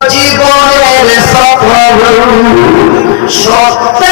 জীবনের সফল সত্যের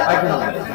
I can.